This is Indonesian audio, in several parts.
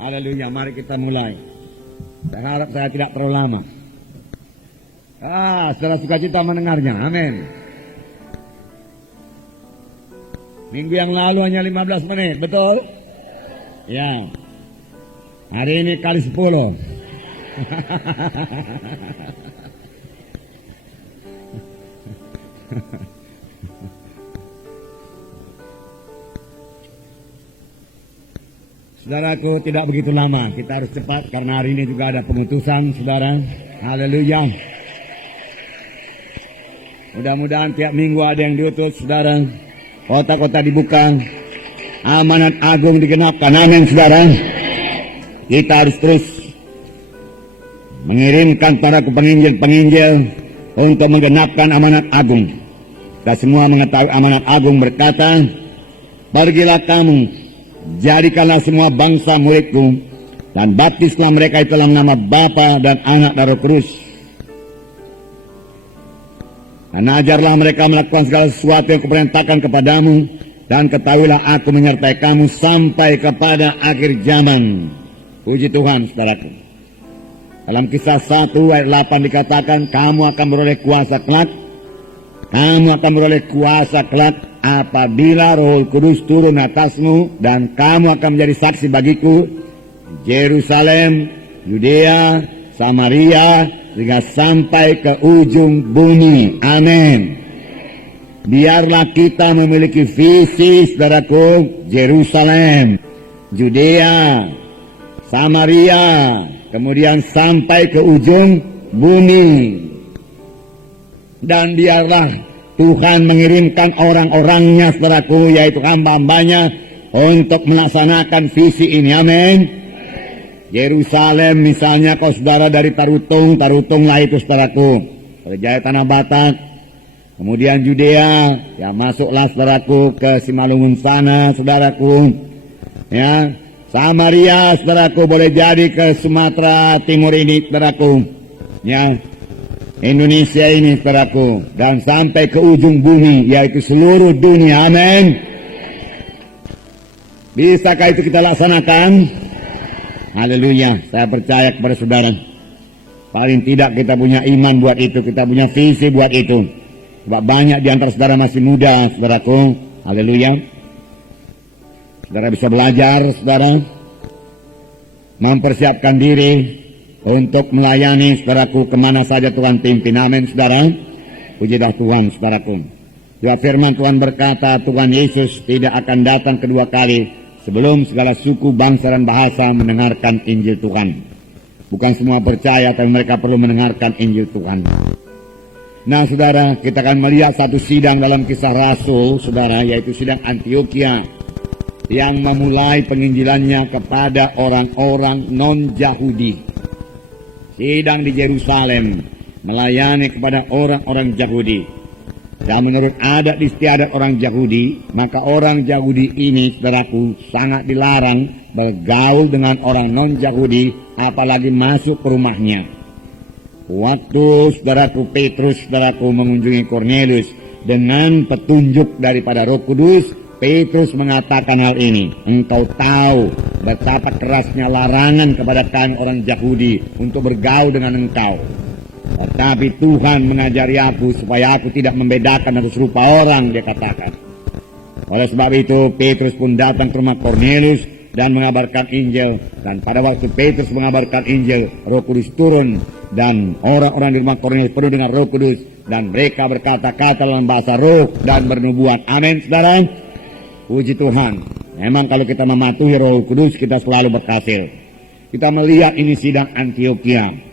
Haleluya, mari kita mulai. Saya harap saya tidak terlalu lama. Saudara sukacita mendengarnya, amin. Minggu yang lalu hanya 15 menit, betul? Ya. Hari ini kali 10. Saudaraku, tidak begitu lama, kita harus cepat karena hari ini juga ada pengutusan, saudara. Haleluya. Mudah-mudahan tiap minggu ada yang diutus, saudara. Kota-kota dibuka, amanat agung digenapkan, amin, saudara. Kita harus terus mengirimkan para penginjil-penginjil untuk menggenapkan amanat agung. Kita semua mengetahui amanat agung berkata, pergilah kamu, jadikanlah semua bangsa muridku, dan baptislah mereka itu dalam nama Bapa dan Anak dan Roh Kudus. Dan ajarlah mereka melakukan segala sesuatu yang kuperintahkan kepadamu, dan ketahuilah aku menyertai kamu sampai kepada akhir zaman. Puji Tuhan, saudaraku. Dalam Kisah 1 ayat 8 dikatakan, kamu akan beroleh kuasa kelak. Kamu akan beroleh kuasa kelak apabila Roh Kudus turun atasmu, dan kamu akan menjadi saksi bagiku Yerusalem, Yudea, Samaria, hingga sampai ke ujung bumi. Amin. Biarlah kita memiliki visi, saudaraku, Yerusalem, Yudea, Samaria, kemudian sampai ke ujung bumi. Dan biarlah Tuhan mengirimkan orang-orangnya, saudaraku, yaitu hamba-hambanya, untuk melaksanakan visi ini. Amin. Yerusalem misalnya, kalau saudara dari Tarutunglah itu, saudaraku, Jaya Tanah Batak. Kemudian Judea, ya masuklah, saudaraku, ke Simalungun sana, saudaraku. Ya, Samaria, saudaraku, boleh jadi ke Sumatera Timur ini, saudaraku. Ya, Indonesia ini, saudaraku, dan sampai ke ujung bumi, yaitu seluruh dunia. Amin. Bisakah itu kita laksanakan? Haleluya. Saya percaya kepada saudara, paling tidak kita punya iman buat itu, kita punya visi buat itu. Sebab banyak di antara saudara masih muda, saudaraku. Haleluya. Saudara bisa belajar, saudara, mempersiapkan diri untuk melayani, saudaraku, kemana saja Tuhan pimpin. Amin, saudara. Pujilah Tuhan, saudaraku. Juga firman Tuhan berkata, Tuhan Yesus tidak akan datang kedua kali sebelum segala suku, bangsa, dan bahasa mendengarkan Injil Tuhan. Bukan semua percaya, tapi mereka perlu mendengarkan Injil Tuhan. Nah, saudara, kita akan melihat satu sidang dalam Kisah Rasul, saudara, yaitu sidang Antioquia, yang memulai penginjilannya kepada orang-orang non-Yahudi. Sidang di Yerusalem melayani kepada orang-orang Yahudi. Dan menurut adat istiadat orang Yahudi, maka orang Yahudi ini, saudaraku, sangat dilarang bergaul dengan orang non-Yahudi, apalagi masuk ke rumahnya. Waktu saudaraku Petrus, saudaraku, mengunjungi Kornelius dengan petunjuk daripada Roh Kudus, Petrus mengatakan hal ini. Engkau tahu betapa kerasnya larangan kepada kami orang Yahudi untuk bergaul dengan engkau. Tetapi Tuhan mengajari aku supaya aku tidak membedakan atau serupa orang, dia katakan. Oleh sebab itu Petrus pun datang ke rumah Kornelius dan mengabarkan Injil. Dan pada waktu Petrus mengabarkan Injil, Roh Kudus turun, dan orang-orang di rumah Kornelius penuh dengan Roh Kudus, dan mereka berkata-kata dalam bahasa roh dan bernubuat. Amin, saudara. Puji Tuhan. Memang kalau kita mematuhi Roh Kudus, kita selalu berhasil. Kita melihat ini sidang Antioquia.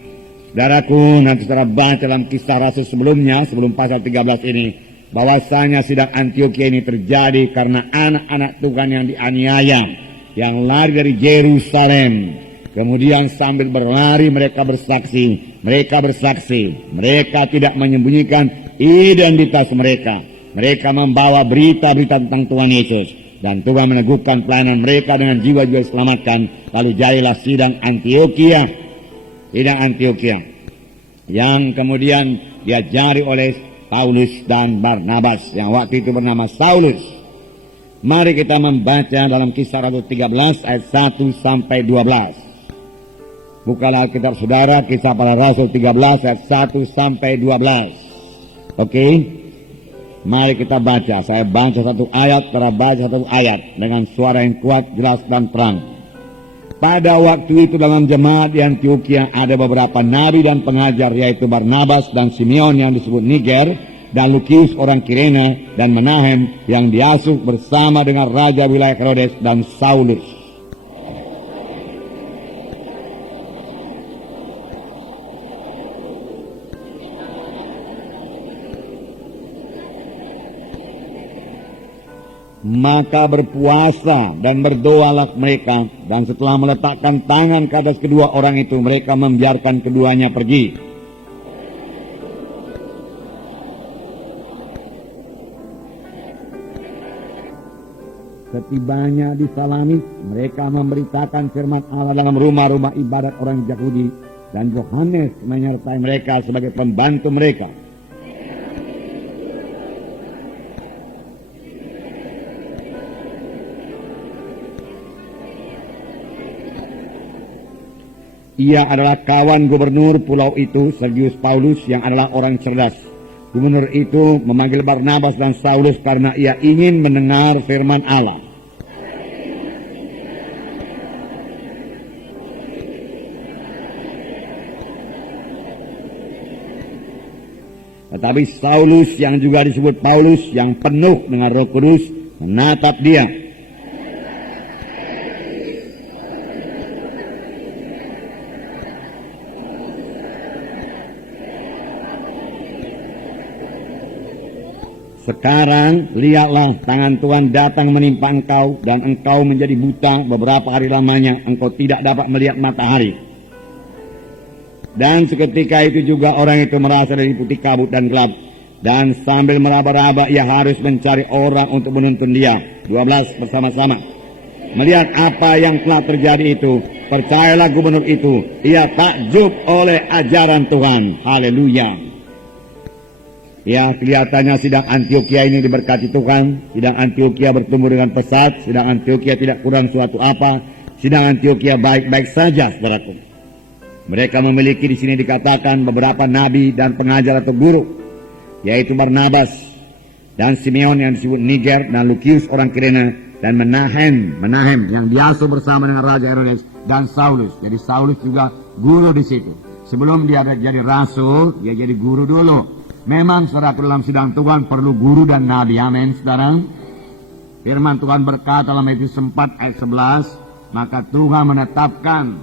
Saudaraku, nanti saudara baca dalam Kisah Rasul sebelumnya, sebelum pasal 13 ini, bahwasanya sidang Antioquia ini terjadi karena anak-anak Tuhan yang dianiaya, yang lari dari Yerusalem. Kemudian sambil berlari mereka bersaksi. Mereka tidak menyembunyikan identitas mereka. Mereka membawa berita-berita tentang Tuhan Yesus. Dan Tuhan meneguhkan pelayanan mereka dengan jiwa-jiwa diselamatkan. Lalu jadilah sidang Antioquia. Sidang Antioquia. Yang kemudian diajari oleh Paulus dan Barnabas. Yang waktu itu bernama Saulus. Mari kita membaca dalam Kisah Rasul 13 ayat 1 sampai 12. Bukalah Alkitab saudara, Kisah Para Rasul 13 ayat 1 sampai 12. Oke? Mari kita baca. Saya baca satu ayat, saudara baca satu ayat dengan suara yang kuat, jelas dan terang. Pada waktu itu dalam jemaat di Antioquia ada beberapa nabi dan pengajar, yaitu Barnabas dan Simeon yang disebut Niger, dan Lukius orang Kirene, dan Menahem yang diasuh bersama dengan Raja wilayah Herodes dan Saulus. Maka berpuasa dan berdoalah mereka, dan setelah meletakkan tangan ke atas kedua orang itu, mereka membiarkan keduanya pergi. Setibanya di Salamis, mereka memberitakan firman Allah dalam rumah-rumah ibadat orang Yahudi, dan Yohanes menyertai mereka sebagai pembantu mereka. Ia adalah kawan gubernur pulau itu, Sergius Paulus, yang adalah orang cerdas. Gubernur itu memanggil Barnabas dan Saulus karena ia ingin mendengar firman Allah. Tetapi Saulus, yang juga disebut Paulus, yang penuh dengan Roh Kudus, menatap dia. Sekarang lihatlah, tangan Tuhan datang menimpa engkau, dan engkau menjadi buta beberapa hari lamanya. Engkau tidak dapat melihat matahari. Dan seketika itu juga orang itu merasa diliputi kabut dan gelap, dan sambil meraba-raba ia harus mencari orang untuk menuntun dia. 12 bersama-sama. Melihat apa yang telah terjadi itu, percayalah gubernur itu, ia takjub oleh ajaran Tuhan. Haleluya. Ya, kelihatannya sidang Antioquia ini diberkati Tuhan. Sidang Antioquia bertumbuh dengan pesat. Sidang Antioquia tidak kurang suatu apa. Sidang Antioquia baik-baik saja, saudaraku. Mereka memiliki di sini dikatakan beberapa nabi dan pengajar atau guru, yaitu Barnabas dan Simeon yang disebut Niger, dan Lukius orang Kirene, dan Menahem yang diasuh bersama dengan Raja Herodes dan Saulus. Jadi Saulus juga guru di situ. Sebelum dia jadi rasul, dia jadi guru dulu. Memang saudara, dalam sidang Tuhan perlu guru dan nabi. Amin, saudara. Firman Tuhan berkata dalam Matius 4 ayat 11, maka Tuhan menetapkan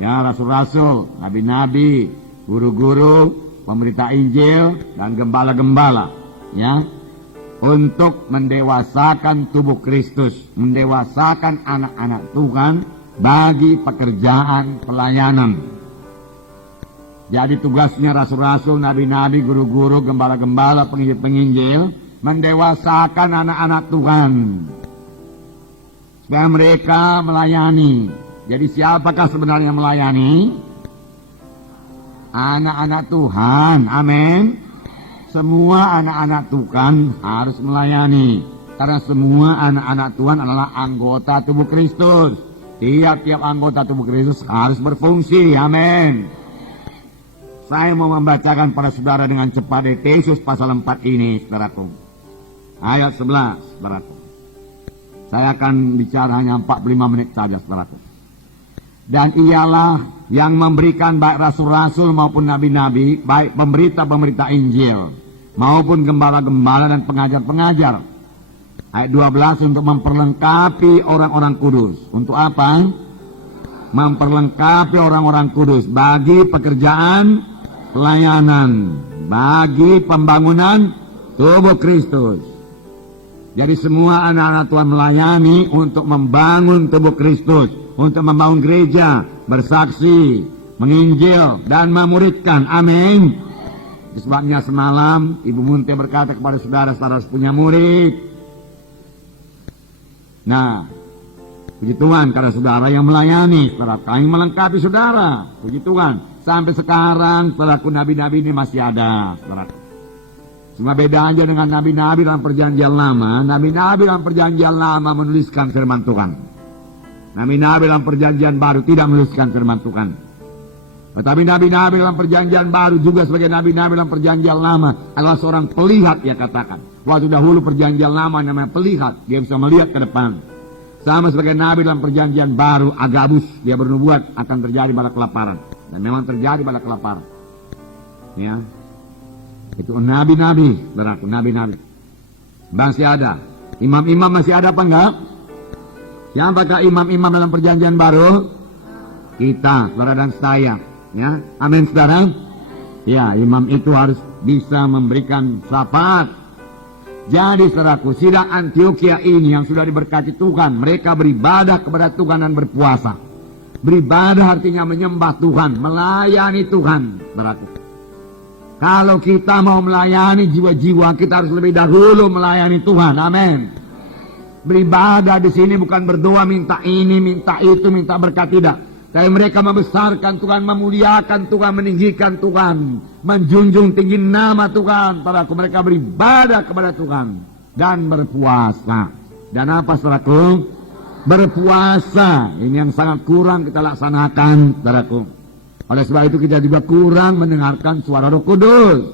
ya rasul-rasul, nabi-nabi, guru-guru, pemberita Injil, dan gembala-gembala, ya, untuk mendewasakan tubuh Kristus, mendewasakan anak-anak Tuhan bagi pekerjaan pelayanan. Jadi tugasnya rasul-rasul, nabi-nabi, guru-guru, gembala-gembala, penginjil-penginjil mendewasakan anak-anak Tuhan supaya mereka melayani. Jadi siapakah sebenarnya melayani? Anak-anak Tuhan. Amin. Semua anak-anak Tuhan harus melayani, karena semua anak-anak Tuhan adalah anggota tubuh Kristus. Tiap-tiap anggota tubuh Kristus harus berfungsi. Amin. Saya mau membacakan pada saudara dengan cepat Efesus pasal 4 ini, saudaraku. Ayat 11, saudaraku. Saya akan bicara hanya 45 menit saja, saudaraku. Dan ialah yang memberikan baik rasul-rasul maupun nabi-nabi, baik pemberita-pemberita Injil, maupun gembala-gembala dan pengajar-pengajar. Ayat 12, untuk memperlengkapi orang-orang kudus. Untuk apa? Memperlengkapi orang-orang kudus bagi pekerjaan pelayanan, bagi pembangunan tubuh Kristus. Jadi semua anak-anak Tuhan melayani untuk membangun tubuh Kristus, untuk membangun gereja, bersaksi, menginjil, dan memuridkan. Amin. Sebabnya semalam Ibu Munte berkata kepada saudara-saudara punya murid. Nah, puji Tuhan karena saudara yang melayani, saudara kami melengkapi saudara. Puji Tuhan. Sampai sekarang saudaraku, nabi-nabi ini masih ada, saudaraku. Cuma beda aja dengan nabi-nabi dalam perjanjian lama. Nabi-nabi dalam perjanjian lama menuliskan firman Tuhan. Nabi-nabi dalam perjanjian baru tidak menuliskan firman Tuhan. Tetapi nabi-nabi dalam perjanjian baru juga sebagai nabi-nabi dalam perjanjian lama adalah seorang pelihat, dia katakan. Waktu dahulu perjanjian lama namanya pelihat, dia bisa melihat ke depan. Sama sebagai nabi dalam perjanjian baru, Agabus, dia bernubuat akan terjadi bala kelaparan. Dan memang terjadi bala kelaparan. Ya, itu nabi-nabi, berlaku nabi-nabi. Masih ada. Imam-imam masih ada apa enggak? Siapakah imam-imam dalam perjanjian baru? Kita, saudara dan saya. Ya, amin saudara. Ya, imam itu harus bisa memberikan syafaat. Jadi saudaraku, sidang Antioquia ini yang sudah diberkati Tuhan, mereka beribadah kepada Tuhan dan berpuasa. Beribadah artinya menyembah Tuhan, melayani Tuhan, saudaraku. Kalau kita mau melayani jiwa-jiwa, kita harus lebih dahulu melayani Tuhan. Amin. Beribadah di sini bukan berdoa minta ini, minta itu, minta berkat, tidak. Tapi mereka membesarkan Tuhan, memuliakan Tuhan, meninggikan Tuhan, menjunjung tinggi nama Tuhan. Saudaraku, mereka beribadah kepada Tuhan dan berpuasa. Dan apa saudaraku? Berpuasa. Ini yang sangat kurang kita laksanakan, saudaraku. Oleh sebab itu kita juga kurang mendengarkan suara Roh Kudus.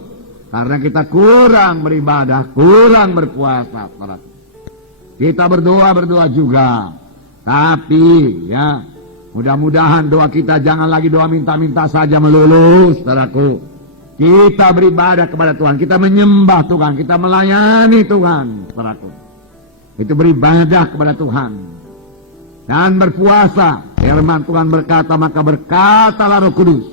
Karena kita kurang beribadah, kurang berpuasa, saudaraku. Kita berdoa juga. Tapi ya, mudah-mudahan doa kita jangan lagi doa minta-minta saja melulu, saudaraku. Kita beribadah kepada Tuhan, kita menyembah Tuhan, kita melayani Tuhan, saudaraku. Itu beribadah kepada Tuhan. Dan berpuasa. Firman Tuhan berkata, maka berkatalah Roh Kudus.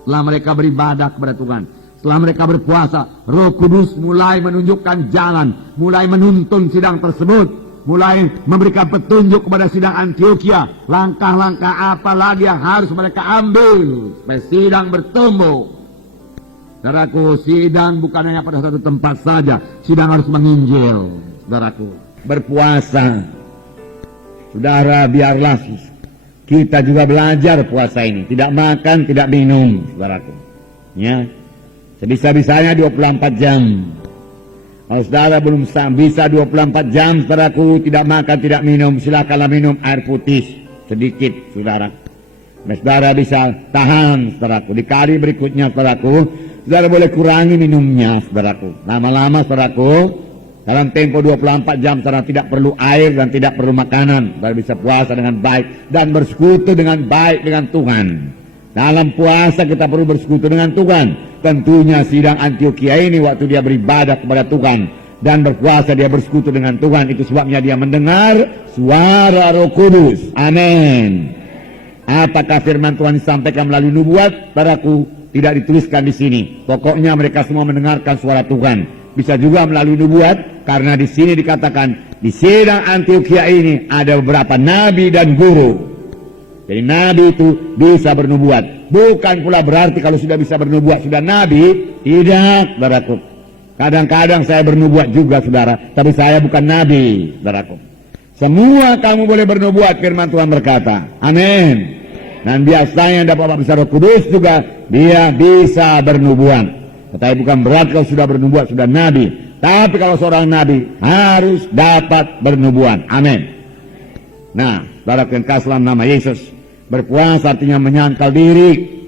Setelah mereka beribadah kepada Tuhan, setelah mereka berpuasa, Roh Kudus mulai menunjukkan jalan, mulai menuntun sidang tersebut, mulai memberikan petunjuk kepada sidang Antioquia, langkah-langkah apa lagi yang harus mereka ambil supaya sidang bertumbuh. Saudaraku, sidang bukan hanya pada satu tempat saja, sidang harus menginjil. Saudaraku, berpuasa. Saudara, biarlah kita juga belajar puasa ini, tidak makan, tidak minum, saudaraku. Ya, sebisa-bisanya 24 jam. Kalau saudara belum bisa 24 jam, saudaraku, tidak makan, tidak minum, silakanlah minum air putih sedikit, saudara. Nah, saudara bisa tahan, saudaraku. Di kali berikutnya, saudaraku, saudara boleh kurangi minumnya, saudaraku. Lama-lama, saudaraku, dalam tempo 24 jam, saudara tidak perlu air dan tidak perlu makanan. Saudara bisa puasa dengan baik dan bersekutu dengan baik dengan Tuhan. Dalam puasa kita perlu bersekutu dengan Tuhan. Tentunya sidang Antioquia ini waktu dia beribadah kepada Tuhan dan berpuasa dia bersekutu dengan Tuhan. Itu sebabnya dia mendengar suara Roh Kudus. Amin. Apakah firman Tuhan disampaikan melalui nubuat? Padaku tidak dituliskan di sini. Pokoknya mereka semua mendengarkan suara Tuhan. Bisa juga melalui nubuat, karena di sini dikatakan di sidang Antioquia ini ada beberapa nabi dan guru. Jadi nabi itu bisa bernubuat. Bukan pula berarti kalau sudah bisa bernubuat sudah nabi. Tidak, saudaraku. Kadang-kadang saya bernubuat juga, saudara. Tapi saya bukan nabi, saudaraku. Semua kamu boleh bernubuat, firman Tuhan berkata. Amin. Dan biasanya dapat besar Roh Kudus juga dia bisa bernubuat. Tetapi bukan berarti kalau sudah bernubuat sudah nabi. Tapi kalau seorang nabi harus dapat bernubuat. Amin. Nah, saudaraku yang kasih dalam nama Yesus, berpuasa artinya menyangkal diri,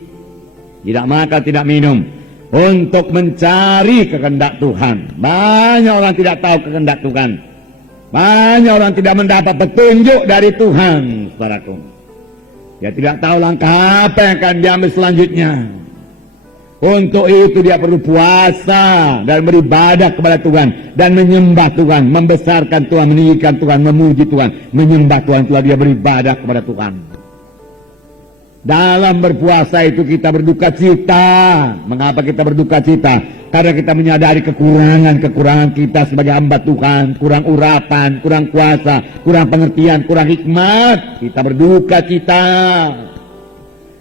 tidak makan, tidak minum, untuk mencari kehendak Tuhan. Banyak orang tidak tahu kehendak Tuhan. Banyak orang tidak mendapat petunjuk dari Tuhan, saudaraku. Dia tidak tahu langkah apa yang akan diambil selanjutnya. Untuk itu dia perlu puasa dan beribadah kepada Tuhan dan menyembah Tuhan, membesarkan Tuhan, meninggikan Tuhan, memuji Tuhan, menyembah Tuhan. Itulah dia beribadah kepada Tuhan. Dalam berpuasa itu kita berduka cita. Mengapa kita berduka cita? Karena kita menyadari kekurangan kita sebagai hamba Tuhan. Kurang urapan, kurang kuasa, kurang pengertian, kurang hikmat. Kita berduka cita.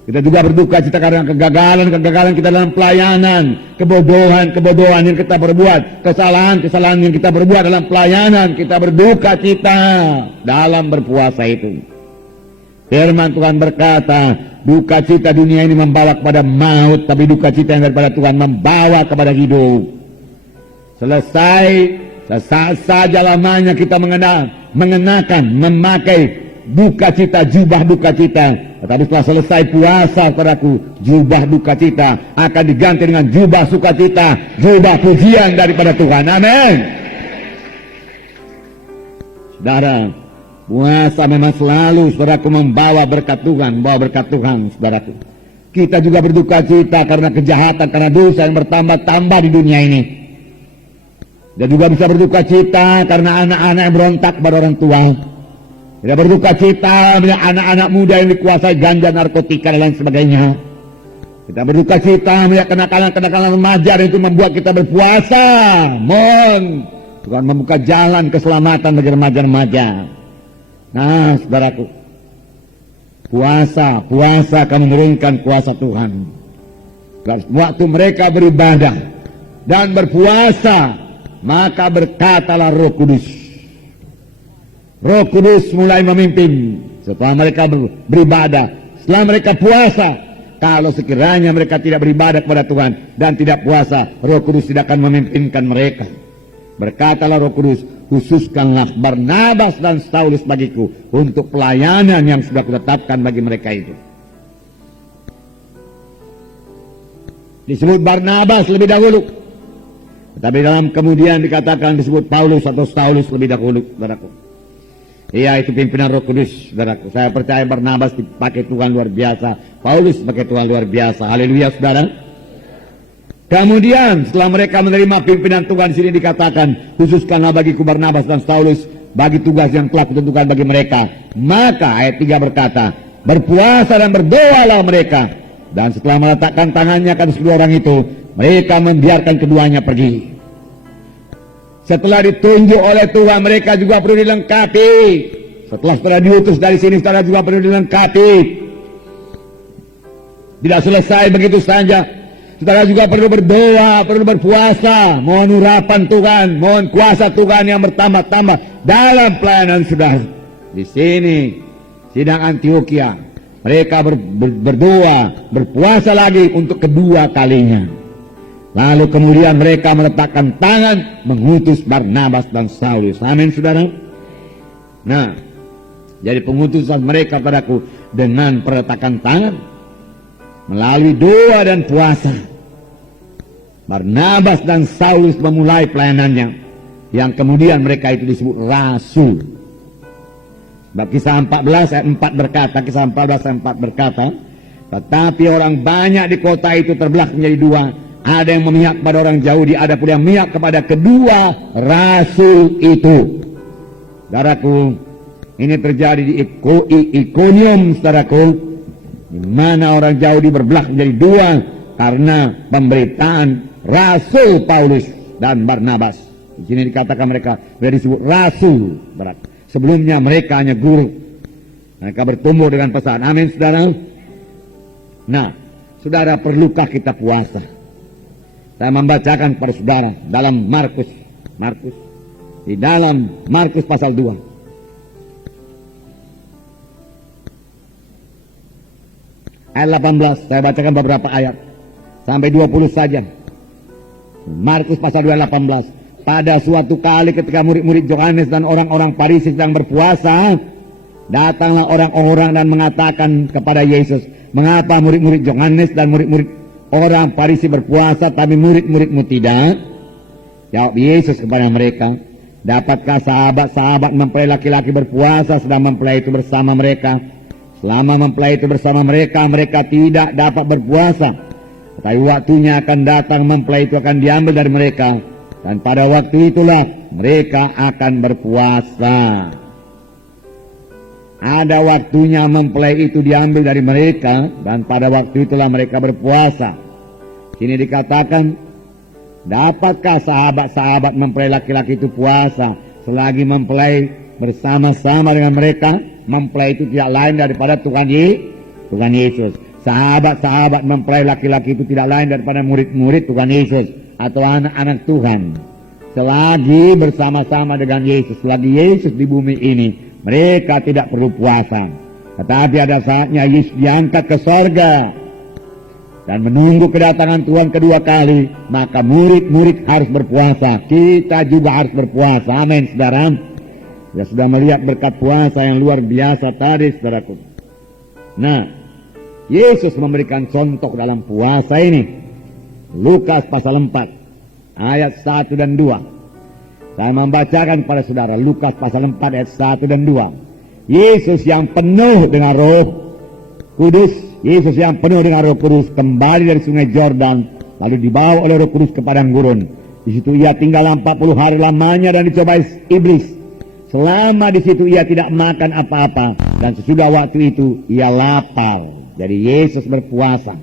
Kita juga berduka cita karena kegagalan kita dalam pelayanan, kebodohan yang kita berbuat, kesalahan yang kita berbuat dalam pelayanan. Kita berduka cita dalam berpuasa itu. Firman Tuhan berkata, duka cita dunia ini membawa kepada maut, tapi duka cita yang daripada Tuhan membawa kepada hidup. Selesai, sesaat saja lamanya kita mengenakan, memakai duka cita, jubah duka cita. Tetapi setelah selesai puasa, saudaraku, jubah duka cita akan diganti dengan jubah sukacita, jubah pujian daripada Tuhan. Amin. Saudara, puasa memang selalu, saudaraku, membawa berkat Tuhan, saudaraku. Kita juga berduka cita karena kejahatan, karena dosa yang bertambah-tambah di dunia ini. Dan juga bisa berduka cita karena anak-anak yang berontak pada orang tua. Kita berduka cita melihat anak-anak muda yang dikuasai ganja, narkotika, dan lain sebagainya. Kita berduka cita melihat kenakalan-kenakalan remaja itu membuat kita berpuasa. Mohon Tuhan membuka jalan keselamatan bagi remaja-remaja. Nah, saudaraku, puasa akan menurunkan kuasa Tuhan. Waktu mereka beribadah dan berpuasa, maka berkatalah Roh Kudus. Roh Kudus mulai memimpin setelah mereka beribadah, setelah mereka puasa. Kalau sekiranya mereka tidak beribadah kepada Tuhan dan tidak puasa, Roh Kudus tidak akan memimpinkan mereka. Berkatalah Roh Kudus, khususkanlah Barnabas dan Saulus bagiku untuk pelayanan yang sudah kutetapkan bagi mereka itu. Disebut Barnabas lebih dahulu, tetapi dalam kemudian dikatakan disebut Paulus atau Saulus lebih dahulu, saudaraku. Iya, itu pimpinan Roh Kudus, saudaraku. Saya percaya Barnabas dipakai Tuhan luar biasa, Paulus dipakai Tuhan luar biasa. Haleluya, saudara. Kemudian setelah mereka menerima pimpinan Tuhan, di sini dikatakan, khususkanlah bagiku Barnabas dan Saulus bagi tugas yang telah kutentukan bagi mereka. Maka ayat 3 berkata, berpuasa dan berdoalah mereka. Dan setelah meletakkan tangannya ke atas kedua orang itu, mereka membiarkan keduanya pergi. Setelah ditunjuk oleh Tuhan, mereka juga perlu dilengkapi. Setelah diutus dari sini, saudara juga perlu dilengkapi. Tidak selesai begitu saja. Saudara juga perlu berdoa, perlu berpuasa, mohon urapan Tuhan, mohon kuasa Tuhan yang bertambah-tambah dalam pelayanan saudara. Di sini, sidang Antioquia, mereka berdoa, berpuasa lagi untuk kedua kalinya. Lalu kemudian mereka meletakkan tangan mengutus Barnabas dan Saulus. Amin, saudara. Nah, jadi pengutusan mereka padaku dengan peletakan tangan melalui doa dan puasa. Barnabas dan Saulus memulai pelayanannya, yang kemudian mereka itu disebut rasul. Sebab Kisah 14 ayat 4 berkata, Kisah 14 ayat 4 berkata, tetapi orang banyak di kota itu terbelah menjadi dua. Ada yang memihak kepada orang Yahudi, ada pula yang memihak kepada kedua rasul itu. Saudaraku, ini terjadi di Iconium, saudaraku, di mana orang Yahudi berbelah menjadi dua karena pemberitaan rasul Paulus dan Barnabas. Di sini dikatakan mereka disebut rasul. Sebelumnya mereka hanya guru. Mereka bertumbuh dengan pesan. Amin, saudara. Nah, saudara, perlukah kita puasa? Saya membacakan kepada saudara dalam Markus, di dalam Markus pasal 2. Ayat 18, saya bacakan beberapa ayat sampai 20 saja. Markus pasal 2 ayat 18. Pada suatu kali ketika murid-murid Yohanes dan orang-orang Farisi sedang berpuasa, datanglah orang-orang dan mengatakan kepada Yesus, mengapa murid-murid Yohanes dan murid-murid orang Farisi berpuasa, tapi murid-muridmu tidak? Jawab Yesus kepada mereka, dapatkah sahabat-sahabat mempelai laki-laki berpuasa sedang mempelai itu bersama mereka? Selama mempelai itu bersama mereka, mereka tidak dapat berpuasa. Tetapi waktunya akan datang, mempelai itu akan diambil dari mereka, dan pada waktu itulah mereka akan berpuasa. Ada waktunya mempelai itu diambil dari mereka, dan pada waktu itulah mereka berpuasa. Sini dikatakan, dapatkah sahabat-sahabat mempelai laki-laki itu puasa selagi mempelai bersama-sama dengan mereka? Mempelai itu tidak lain daripada Tuhan Yesus. Sahabat-sahabat mempelai laki-laki itu tidak lain daripada murid-murid Tuhan Yesus atau anak-anak Tuhan. Selagi bersama-sama dengan Yesus, selagi Yesus di bumi ini, mereka tidak perlu puasa. Tetapi ada saatnya Yesus diangkat ke sorga. dan menunggu kedatangan Tuhan kedua kali, maka murid-murid harus berpuasa. Kita juga harus berpuasa. Amin, saudara. Ya, sudah melihat berkat puasa yang luar biasa tadi, saudaraku. Nah, Yesus memberikan contoh dalam puasa ini. Lukas pasal 4, ayat 1 dan 2. Saya membacakan kepada saudara Lukas pasal 4 ayat 1 dan 2. Yesus yang penuh dengan Roh Kudus, Yesus yang penuh dengan Roh Kudus kembali dari sungai Jordan, lalu dibawa oleh Roh Kudus ke padang gurun. Di situ ia tinggal 40 hari lamanya dan dicobai iblis. Selama di situ ia tidak makan apa-apa, dan sesudah waktu itu ia lapar. Jadi Yesus berpuasa.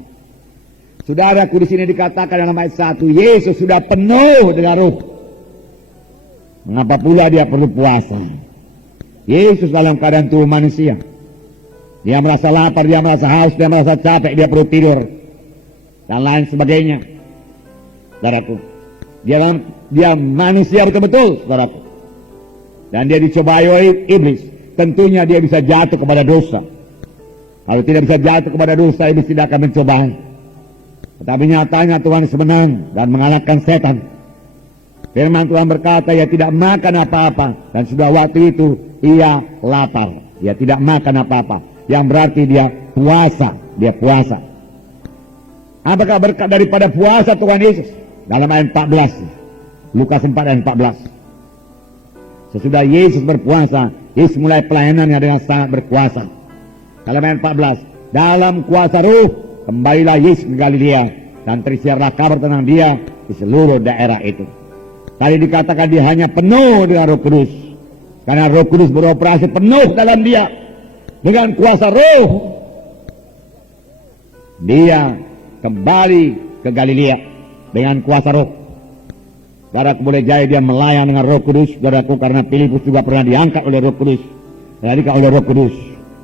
Saudaraku, di sini dikatakan dalam ayat 1, Yesus sudah penuh dengan Roh. Mengapa pula dia perlu puasa? Yesus dalam keadaan tubuh manusia. Dia merasa lapar, dia merasa haus, dia merasa capek, dia perlu tidur, dan lain sebagainya. Saudaraku, dia manusia betul-betul, saudaraku. Dan dia dicobai oleh iblis. Tentunya dia bisa jatuh kepada dosa. Kalau tidak bisa jatuh kepada dosa, iblis tidak akan mencoba. Tetapi nyatanya Tuhan semenang dan mengalahkan setan. Firman Tuhan berkata, ia tidak makan apa-apa, dan sudah waktu itu ia lapar. Ia tidak makan apa-apa, yang berarti dia puasa. Dia puasa. Apakah berkat daripada puasa Tuhan Yesus? Dalam ayat 14, Lukas 4 ayat 14. Sesudah Yesus berpuasa, Yesus mulai pelayanannya dengan sangat berkuasa. Dalam ayat 14, dalam kuasa Roh kembalilah Yesus ke Galilea, dan tersiarlah kabar tentang dia di seluruh daerah itu. Tadi dikatakan dia hanya penuh dengan Roh Kudus, karena Roh Kudus beroperasi penuh dalam dia. Dengan kuasa Roh, dia kembali ke Galilea dengan kuasa Roh. Saudaraku, boleh jadi dia melayan dengan Roh Kudus, saudaraku, karena Filipus juga pernah diangkat oleh Roh Kudus. Jadi oleh Roh Kudus.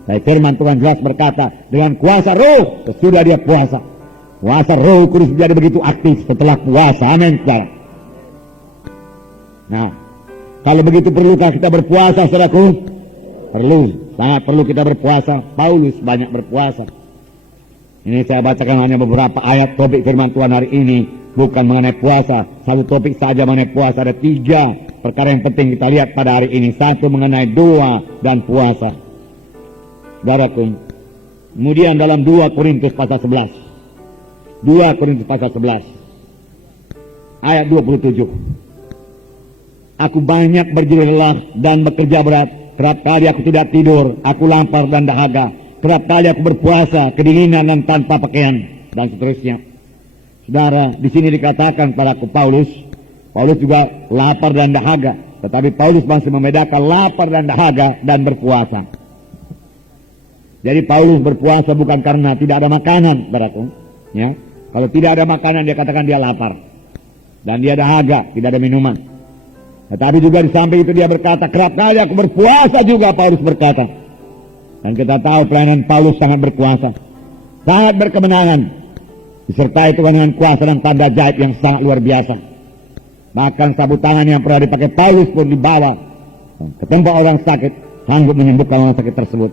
Tapi firman Tuhan jelas berkata, dengan kuasa Roh sesudah dia puasa. Kuasa Roh Kudus menjadi begitu aktif setelah puasa. Amin, saudara. Nah, kalau begitu perlukah kita berpuasa, saudaraku? Perlu, sangat perlu kita berpuasa. Paulus banyak berpuasa. Ini saya bacakan hanya beberapa ayat topik firman Tuhan hari ini. Bukan mengenai puasa, satu topik saja mengenai puasa. Ada 3 perkara yang penting kita lihat pada hari ini. 1 mengenai doa dan puasa. Saudaraku, kemudian dalam 2 Korintus pasal 11. 2 Korintus pasal 11. Ayat 27. Aku banyak berjerih lelah dan bekerja berat. Kerap kali aku tidak tidur, aku lapar dan dahaga. Kerap kali aku berpuasa, kedinginan dan tanpa pakaian, dan seterusnya. Saudara, di sini dikatakan padaku Paulus juga lapar dan dahaga. Tetapi Paulus masih membedakan lapar dan dahaga dan berpuasa. Jadi Paulus berpuasa bukan karena tidak ada makanan, saudaraku. Ya, kalau tidak ada makanan dia katakan dia lapar dan dia dahaga, tidak ada minuman. Tetapi juga di samping itu dia berkata, kerap kali aku berpuasa juga, Paulus berkata. Dan kita tahu pelayanan Paulus sangat berkuasa, sangat berkemenangan, disertai Tuhan dengan kuasa dan tanda ajaib yang sangat luar biasa. Bahkan sabut tangan yang pernah dipakai Paulus pun dibawa ke tempat orang sakit, sanggup menyembuhkan orang sakit tersebut.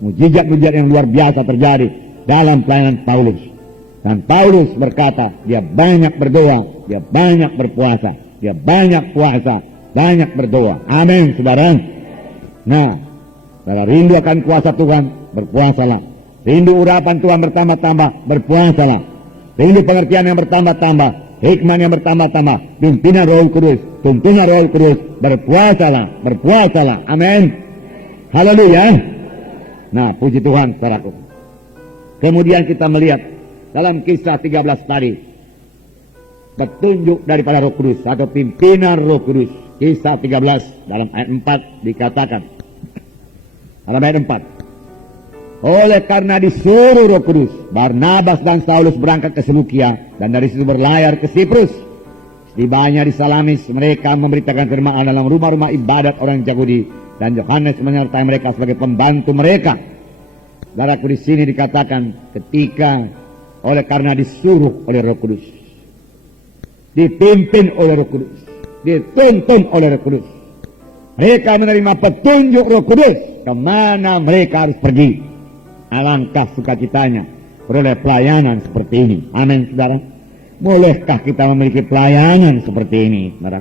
Mujizat-mujizat yang luar biasa terjadi dalam pelayanan Paulus. Dan Paulus berkata, dia banyak berdoa, dia banyak berpuasa, dia banyak puasa, banyak berdoa. Amin, saudara. Nah, kalau rindu akan kuasa Tuhan, berpuasalah. Rindu urapan Tuhan bertambah-tambah, berpuasalah. Rindu pengertian yang bertambah-tambah, hikmah yang bertambah-tambah, pimpinan Roh Kudus, tuntunan Roh Kudus, berpuasalah, berpuasalah. Amin. Haleluya. Nah, puji Tuhan, saudaraku. Kemudian kita melihat dalam kisah 13 tadi, petunjuk daripada Roh Kudus atau pimpinan Roh Kudus. Kisah 13 dalam ayat 4 dikatakan, dalam ayat 4, oleh karena disuruh Roh Kudus, Barnabas dan Saulus berangkat ke Selukia dan dari situ berlayar ke Siprus. Setibanya di Salamis, mereka memberitakan firman dalam rumah-rumah ibadat orang Yahudi, dan Yohanes menyertai mereka sebagai pembantu mereka. Saudaraku, di sini dikatakan ketika oleh karena disuruh oleh Roh Kudus, dipimpin oleh Roh Kudus, dituntun oleh Roh Kudus, mereka menerima petunjuk Roh Kudus kemana mereka harus pergi. Alangkah sukacitanya beroleh pelayanan seperti ini. Amin, saudara. Bolehkah kita memiliki pelayanan seperti ini, saudara?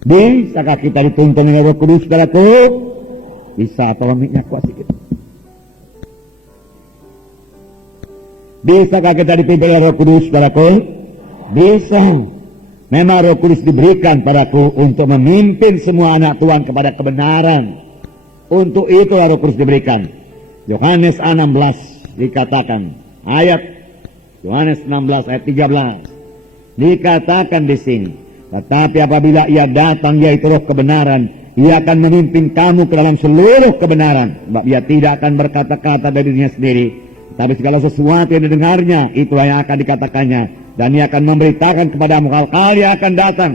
Bisakah kita dituntun oleh Roh Kudus, saudaraku? Bisa, tolong mic-nya kuat sedikit. Bisakah kita dipimpin oleh Roh Kudus, saudaraku? Bisa. Memang Roh Kudus diberikan padaku untuk memimpin semua anak Tuhan kepada kebenaran. Untuk itu Roh Kudus diberikan. Yohanes 16 dikatakan, Yohanes 16 ayat 13 dikatakan di sini, tetapi apabila ia datang, yaitu Roh kebenaran, ia akan memimpin kamu ke dalam seluruh kebenaran. Sebab ia tidak akan berkata-kata dari dirinya sendiri, tapi segala sesuatu yang didengarnya, itulah yang akan dikatakannya. Dan ia akan memberitakan kepadamu hal-hal yang akan datang.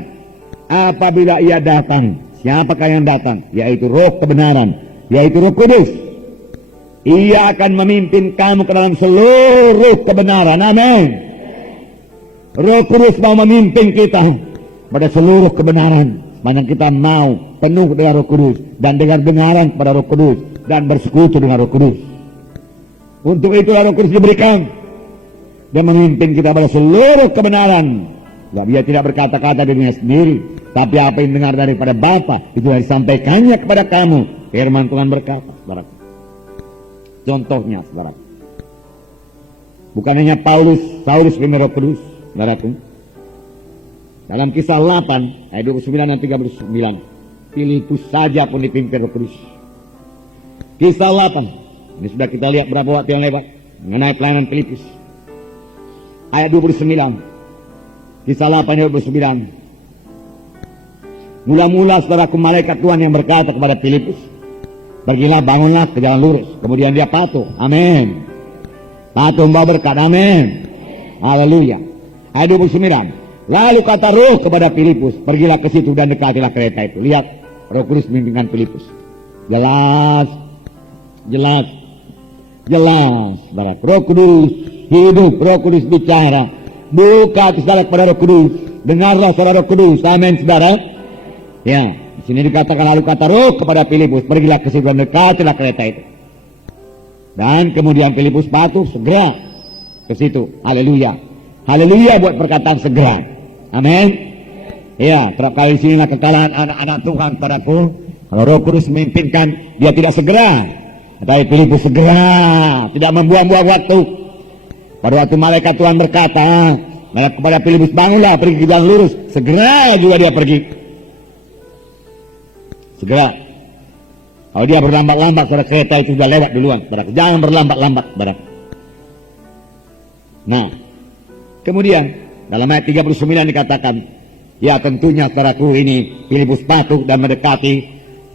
Apabila ia datang, siapakah yang datang? Yaitu Roh kebenaran, yaitu Roh Kudus. Ia akan memimpin kamu ke dalam seluruh kebenaran. Amin. Roh Kudus mau memimpin kita pada seluruh kebenaran. Sepanjang kita mau penuh dengan Roh Kudus dan dengar-dengaran kepada Roh Kudus dan bersekutu dengan Roh Kudus. Untuk itu Roh Kudus diberikan dan memimpin kita pada seluruh kebenaran. Sebab ia tidak berkata-kata dirinya sendiri, tapi apa yang dengar daripada Bapa itu disampaikannya kepada kamu. Firman Tuhan berkata, saudara. Contohnya, saudara, bukan hanya Saulus punya Roh Kudus, saudaraku. Dalam Kisah 8 ayat 29 dan 39, Filipus saja pun dipimpin Roh Kudus. Kisah 8, ini sudah kita lihat berapa waktu yang lewat mengenai pelayanan Filipus. Ayat 29, Kisah 8 ayat 29. Mula-mula saudaraku, malaikat Tuhan yang berkata kepada Filipus, pergilah, bangunlah ke jalan lurus. Kemudian dia patuh. Amin. Patuh membawa berkat. Amin. Haleluya. Ayat 29. Lalu kata Roh kepada Filipus, pergilah ke situ dan dekatilah kereta itu. Lihat, Roh Kudus memimpin Filipus. Jelas. Saudara, Roh Kudus hidup, Roh Kudus bicara. Buka saudara kepada Roh Kudus. Dengarlah saudara Roh Kudus. Amin, saudara. Ya, di sini dikatakan lalu kata Roh kepada Filipus, pergilah ke situ dan dekatilah kereta itu. Dan kemudian Filipus patuh, segera ke situ. Haleluya. Haleluya buat perkataan segera. Amin. Ya, terap kali sinilah kekalahan anak-anak Tuhan padaku. Kalau Roh Kudus memimpinkan, dia tidak segera. Tapi Filipus segera, tidak membuang-buang waktu. Pada waktu malaikat Tuhan berkata kepada Filipus, bangunlah, pergi ke jalan lurus. Segera juga dia pergi. Segera. Kalau dia berlambat-lambat, saudara, kereta itu sudah lewat duluan. Saudara, jangan berlambat-lambat, saudara. Nah, kemudian dalam ayat 39 dikatakan, ya tentunya saudaraku ini Filipus patuh dan mendekati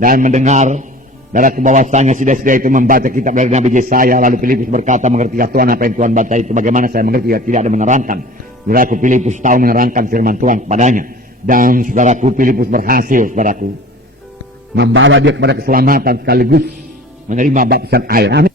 dan mendengar. Saudaraku, bahwasanya sida-sida itu membaca kitab dari Nabi Yesaya. Lalu Filipus berkata, mengertikah Tuhan apa yang Tuhan baca itu? Bagaimana saya mengerti? Tidak ada menerangkan. Saudaraku, Filipus tahu menerangkan firman Tuhan kepadanya. Dan saudaraku, Filipus berhasil, saudaraku, membawa dia kepada keselamatan sekaligus menerima baptisan air. Amin.